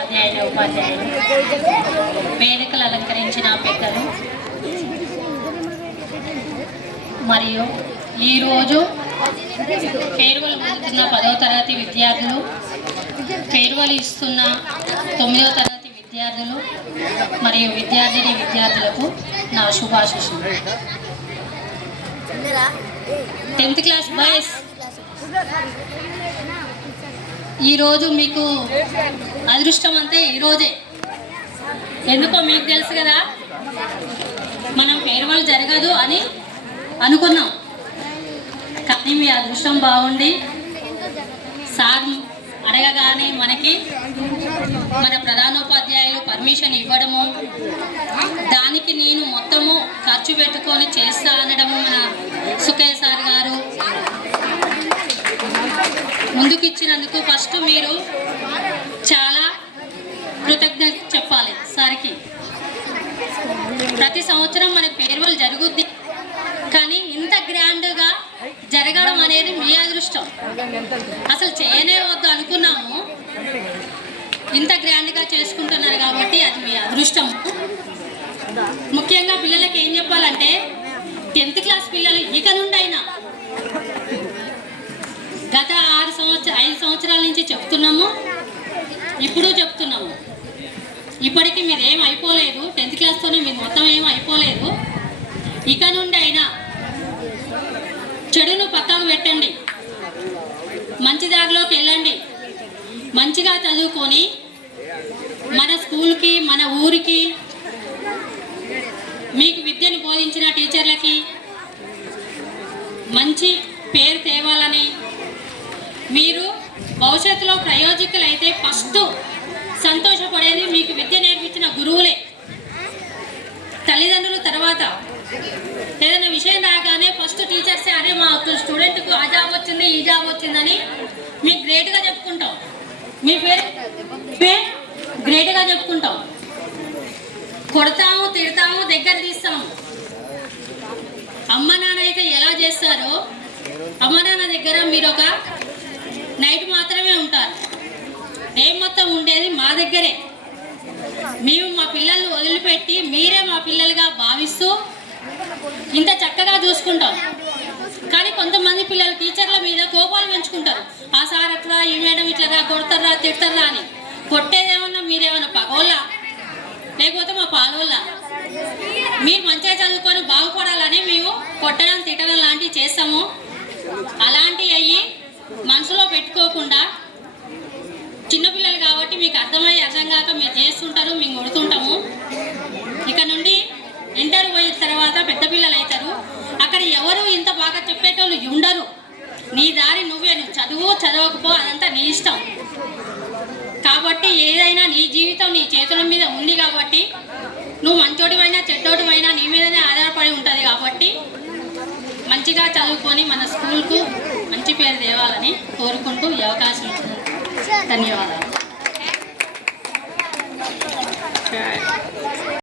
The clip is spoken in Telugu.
ఉపాధ్యాయులు వేదికలు అలంకరించిన పెద్దలు మరియు ఈరోజు ఫేర్వెల్ పొందుతున్న 10వ తరగతి విద్యార్థులు, ఫేర్వెల్ ఇస్తున్న 9వ తరగతి విద్యార్థులు మరియు విద్యార్థులకు నా శుభాశీస్సులు. 10th క్లాస్ బాయ్స్, ఈరోజు మీకు అదృష్టం అంతే. ఈరోజే ఎందుకో మీకు తెలుసు కదా, మనం ఫేర్వెల్ జరగదు అని అనుకున్నాం, కానీ మీ అదృష్టం బాగుండి సార్ అడగగానే మనకి మన ప్రధానోపాధ్యాయులు పర్మిషన్ ఇవ్వడము, దానికి నేను మొత్తము ఖర్చు పెట్టుకొని చేస్తా అనడము మన సుఖయ్య సార్ గారు ముందుకు ఇచ్చినందుకు ఫస్ట్ మీరు చాలా కృతజ్ఞత చెప్పాలి సార్కి. ప్రతి సంవత్సరం మన ఫేర్వెల్ జరుగుద్ది, కానీ ఇంత గ్రాండ్గా జరగడం అనేది మీ అదృష్టం. అసలు చేయనే వద్దు అనుకున్నాము, ఇంత గ్రాండ్గా చేసుకుంటున్నారు కాబట్టి అది మీ అదృష్టం. ముఖ్యంగా పిల్లలకి ఏం చెప్పాలంటే, 10th క్లాస్ పిల్లలు ఇక నుండి అయినా, గత 5 సంవత్సరాల నుంచి చెప్తున్నాము, ఇప్పుడు చెప్తున్నాము, ఇప్పటికీ మీరు ఏం అయిపోలేదు, 10th క్లాస్తోనే మీరు మొత్తం ఏం అయిపోలేదు. ఇక నుండి అయినా చెడును పక్కకు పెట్టండి, మంచి దారిలోకి వెళ్ళండి, మంచిగా చదువుకొని మన స్కూల్కి, మన ఊరికి, మీకు విద్యను బోధించిన టీచర్లకి మంచి పేరు తేవాలని, మీరు భవిష్యత్తులో ప్రయోజకులైతే ఫస్ట్ సంతోషపడేది మీకు విద్య నేర్పించిన గురువులే, తల్లిదండ్రులు తర్వాత. ఏదైనా విషయం రాగానే ఫస్ట్ టీచర్సే, అరే మా స్టూడెంట్కు ఆ జాబ్ వచ్చింది, ఈ జాబ్ వచ్చిందని మీకు గ్రేట్గా చెప్పుకుంటాం, మీ పేరు గ్రేట్గా చెప్పుకుంటాం. కొడతాము, తిడతాము, దగ్గర తీస్తాము. అమ్మ నాన్న అయితే ఎలా చేస్తారో, అమ్మ నాన్న దగ్గర మీరు ఒక నైట్ మాత్రమే ఉంటారు, డే మొత్తం ఉండేది మా దగ్గరే. మేము మా పిల్లల్ని వదిలిపెట్టి మీరే మా పిల్లలుగా భావిస్తూ ఇంత చక్కగా చూసుకుంటాం. కానీ కొంతమంది పిల్లలు టీచర్ల మీద కోపాలు పెంచుకుంటారు, ఆ సార్ అట్లా, ఈ మేడం ఇట్లా కొడతారా, తిడతారా అని. కొట్టేదేమన్నా మీరేమన్నా పగోళ్ళ, లేకపోతే మా పాలోళ్ళ? మీరు మంచిగా చదువుకొని బాగుపడాలని మేము కొట్టడం, తిట్టడం లాంటివి చేస్తాము. అలాంటివి అయ్యి మనసులో పెట్టుకోకుండా, చిన్నపిల్లలు కాబట్టి మీకు అర్థం కాక మీరు చేస్తుంటారు, మేము కొడుతుంటాము. ఇక నుండి ఇంటర్ పోయిన తర్వాత పెద్ద పిల్లలు అవుతారు, అక్కడ ఎవరు ఇంత బాగా చెప్పేటోళ్ళు ఉండరు. నీ దారి నువ్వే, నువ్వు చదువు చదవకపో అదంతా నీ ఇష్టం. కాబట్టి ఏదైనా నీ జీవితం నీ చేతుల మీద ఉంది కాబట్టి, నువ్వు మంచోడివైనా చెడ్డోడివైనా నీ మీదనే ఆధారపడి ఉంటుంది. కాబట్టి మంచిగా చదువుకొని మన స్కూల్కు మంచి పేరు తేవాలని కోరుకుంటూ ఈ అవకాశం ఇచ్చినందుకు ధన్యవాదాలు.